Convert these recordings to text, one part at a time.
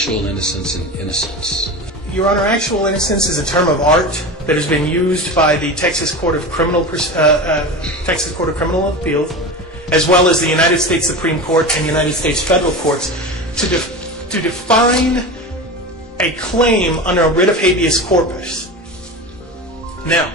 actual innocence and innocence? Your Honor, actual innocence is a term of art that has been used by the Texas Court of Criminal Appeals, as well as the United States Supreme Court and United States federal courts, to define a claim under a writ of habeas corpus. Now,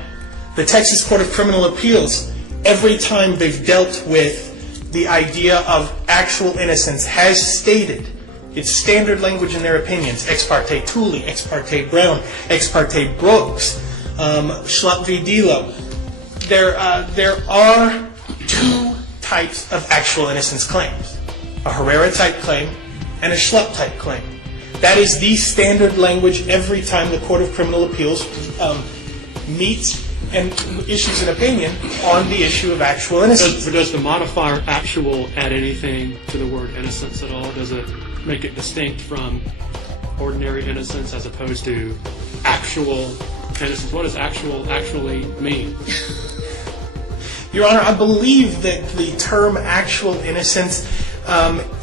the Texas Court of Criminal Appeals, every time they've dealt with the idea of actual innocence, has stated its standard language in their opinions: ex parte Tooley, ex parte Brown, ex parte Brooks, Schlupp v. Delo. There are two types of actual innocence claims: a Herrera-type claim and a Schlupp-type claim. That is the standard language every time the Court of Criminal Appeals meets and issues an opinion on the issue of actual innocence. Does the modifier actual add anything to the word innocence at all? Does it make it distinct from ordinary innocence as opposed to actual innocence? What does actually mean? Your Honor, I believe that the term actual innocence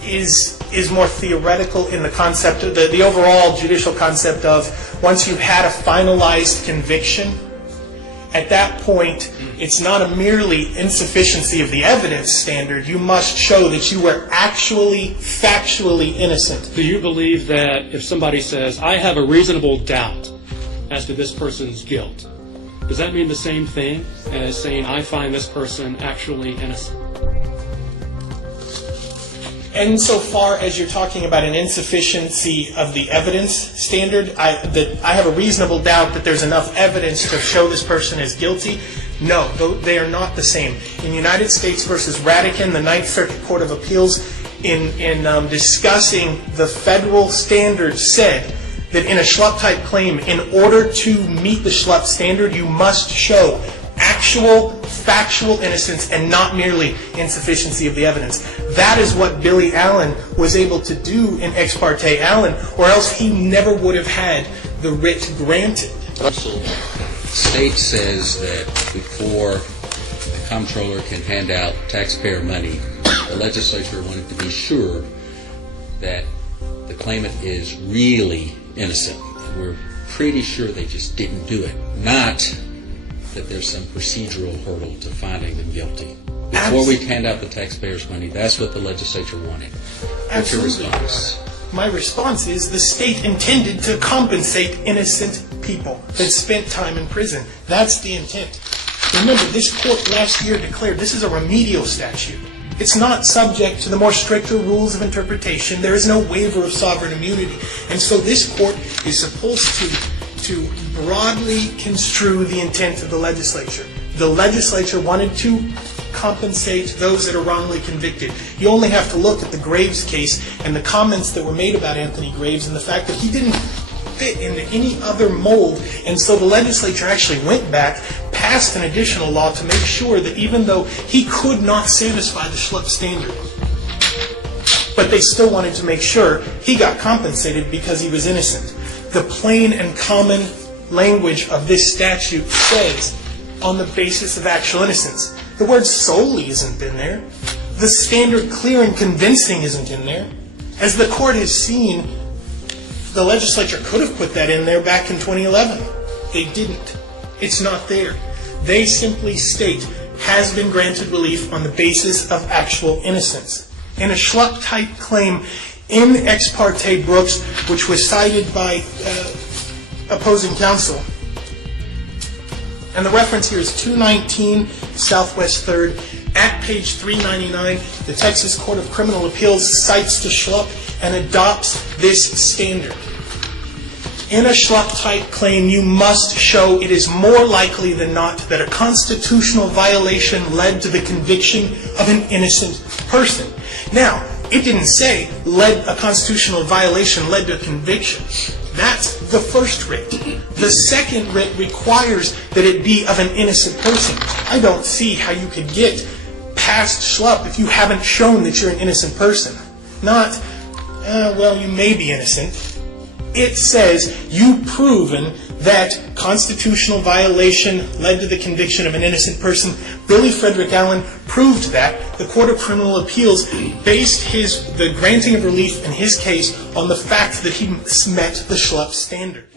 is more theoretical in the concept of the overall judicial concept of once you've had a finalized conviction. At that point, it's not a merely insufficiency of the evidence standard. You must show that you were actually, factually innocent. Do you believe that if somebody says, I have a reasonable doubt as to this person's guilt, does that mean the same thing as saying, I find this person actually innocent? Insofar as you're talking about an insufficiency of the evidence standard, I have a reasonable doubt that there's enough evidence to show this person is guilty. No, they are not the same. In United States v. Radican, the Ninth Circuit Court of Appeals, in discussing the federal standard, said that in a Schlupp-type claim, in order to meet the Schlupp standard, you must show actual, factual innocence and not merely insufficiency of the evidence. That is what Billy Allen was able to do in Ex parte Allen, or else he never would have had the writ granted. Also, the state says that before the comptroller can hand out taxpayer money, the legislature wanted to be sure that the claimant is really innocent. And we're pretty sure they just didn't do it. Not that there's some procedural hurdle to finding them guilty. Before we hand out the taxpayers' money, that's what the legislature wanted. What's your response? My response is the state intended to compensate innocent people that spent time in prison. That's the intent. Remember, this court last year declared this is a remedial statute. It's not subject to the more stricter rules of interpretation. There is no waiver of sovereign immunity. And so this court is supposed to broadly construe the intent of the legislature. The legislature wanted to compensate those that are wrongly convicted. You only have to look at the Graves case and the comments that were made about Anthony Graves and the fact that he didn't fit into any other mold. And so the legislature actually went back, passed an additional law to make sure that even though he could not satisfy the Schlupp standard, but they still wanted to make sure he got compensated because he was innocent. The plain and common language of this statute says, on the basis of actual innocence. The word solely isn't in there. The standard clear and convincing isn't in there. As the court has seen, the legislature could have put that in there back in 2011. They didn't. It's not there. They simply state, has been granted relief on the basis of actual innocence. In a Schlupp-type claim in Ex parte Brooks, which was cited by opposing counsel, and the reference here is 219 Southwest 3rd. At page 399, the Texas Court of Criminal Appeals cites to Schlupp and adopts this standard. In a Schlupp-type claim, you must show it is more likely than not that a constitutional violation led to the conviction of an innocent person. Now, it didn't say a constitutional violation led to a conviction. That's the first writ. The second writ requires that it be of an innocent person. I don't see how you could get past Schlupp if you haven't shown that you're an innocent person. Not, well, you may be innocent. It says you've proven that constitutional violation led to the conviction of an innocent person. Billy Frederick Allen proved that. The Court of Criminal Appeals based the granting of relief in his case on the fact that he met the Schlupp standard.